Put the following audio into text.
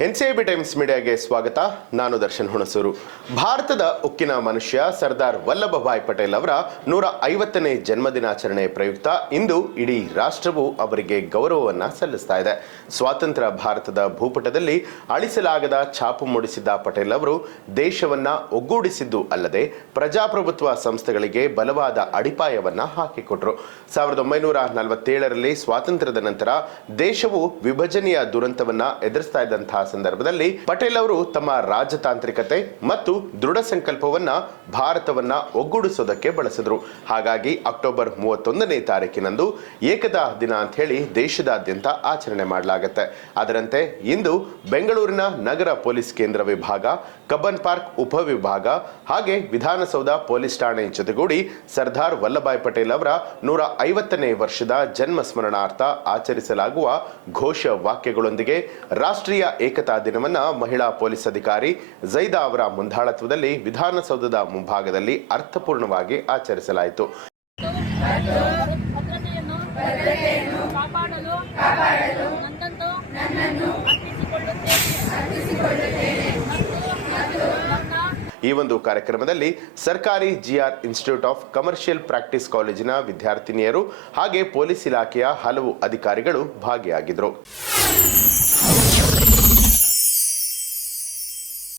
NCIB times ಮೀಡಿಯಾಗೆ ಸ್ವಾಗತ. ನಾನು ದರ್ಶನ್ ಹುಣಸೂರು. ಭಾರತದ ಉಕ್ಕಿನ ಮನುಷ್ಯ ಸರ್ದಾರ್ ವಲ್ಲಭಭಾಯ್ ಪಟೇಲ್ ಅವರ 150ನೇ ಜನ್ಮದಿನಾಚರಣೆ ಪ್ರಯುಕ್ತ ಇಂದು ಇಡೀ ರಾಷ್ಟ್ರವು ಅವರಿಗೆ ಗೌರವವನ್ನು ಸಲ್ಲಿಸ್ತಾ ಇದೆ. ಸ್ವಾತಂತ್ರ್ಯ ಭಾರತದ ಭೂಪಟದಲ್ಲಿ ಅಳಿಸಲಾಗದ ಛಾಪು ಮೂಡಿಸಿದ್ದ ಪಟೇಲ್ ಅವರು ದೇಶವನ್ನ ಒಗ್ಗೂಡಿಸಿದ್ದು ಅಲ್ಲದೆ ಪ್ರಜಾಪ್ರಭುತ್ವ ಸಂಸ್ಥೆಗಳಿಗೆ ಬಲವಾದ ಅಡಿಪಾಯವನ್ನ ಹಾಕಿಕೊಟ್ರು. 1947ರಲ್ಲಿ ಸ್ವಾತಂತ್ರ್ಯದ ನಂತರ ದೇಶವು ವಿಭಜನೆಯ ದುರಂತವನ್ನ ಎದುರಿಸ್ತಾ ಇದ್ದಂತಹ ಸಂದರ್ಭದಲ್ಲಿ ಪಟೇಲ್ ಅವರು ತಮ್ಮ ರಾಜತಾಂತ್ರಿಕತೆ ಮತ್ತು ದೃಢ ಸಂಕಲ್ಪವನ್ನ ಭಾರತವನ್ನ ಒಗ್ಗೂಡಿಸೋದಕ್ಕೆ ಬಳಸಿದ್ರು. ಹಾಗಾಗಿ ಅಕ್ಟೋಬರ್ 31ನೇ ತಾರೀಕಿನಂದು ಏಕತಾ ದಿನ ಅಂತ ಹೇಳಿ ದೇಶದಾದ್ಯಂತ ಆಚರಣೆ ಮಾಡಲಾಗುತ್ತೆ. ಅದರಂತೆ ಇಂದು ಬೆಂಗಳೂರಿನ ನಗರ ಪೊಲೀಸ್ ಕೇಂದ್ರ ವಿಭಾಗ, ಕಬ್ಬನ್ ಪಾರ್ಕ್ ಉಪವಿಭಾಗ ಹಾಗೆ ವಿಧಾನಸೌಧ ಪೊಲೀಸ್ ಠಾಣೆ ಜೊತೆಗೂಡಿ ಸರ್ದಾರ್ ವಲ್ಲಭಾಯ್ ಪಟೇಲ್ ಅವರ 150ನೇ ವರ್ಷದ ಜನ್ಮ ಸ್ಮರಣಾರ್ಥ ಆಚರಿಸಲಾಗುವ ಘೋಷ ವಾಕ್ಯಗಳೊಂದಿಗೆ ರಾಷ್ಟ್ರೀಯ ಏಕತಾ ದಿನವನ್ನ ಮಹಿಳಾ ಪೊಲೀಸ್ ಅಧಿಕಾರಿ ಝೈದಾ ಅವರ ಮುಂದಾಳತ್ವದಲ್ಲಿ ವಿಧಾನಸೌಧದ ಮುಂಭಾಗದಲ್ಲಿ ಅರ್ಥಪೂರ್ಣವಾಗಿ ಆಚರಿಸಲಾಯಿತು. ಈ ಒಂದು ಕಾರ್ಯಕ್ರಮದಲ್ಲಿ ಸರ್ಕಾರಿ G R institute of commercial practice ಕಾಲೇಜಿನ ವಿದ್ಯಾರ್ಥಿನಿಯರು ಹಾಗೆ ಪೊಲೀಸ್ ಇಲಾಖೆಯ ಹಲವು ಅಧಿಕಾರಿಗಳು ಭಾಗಿಯಾಗಿದ್ದರು.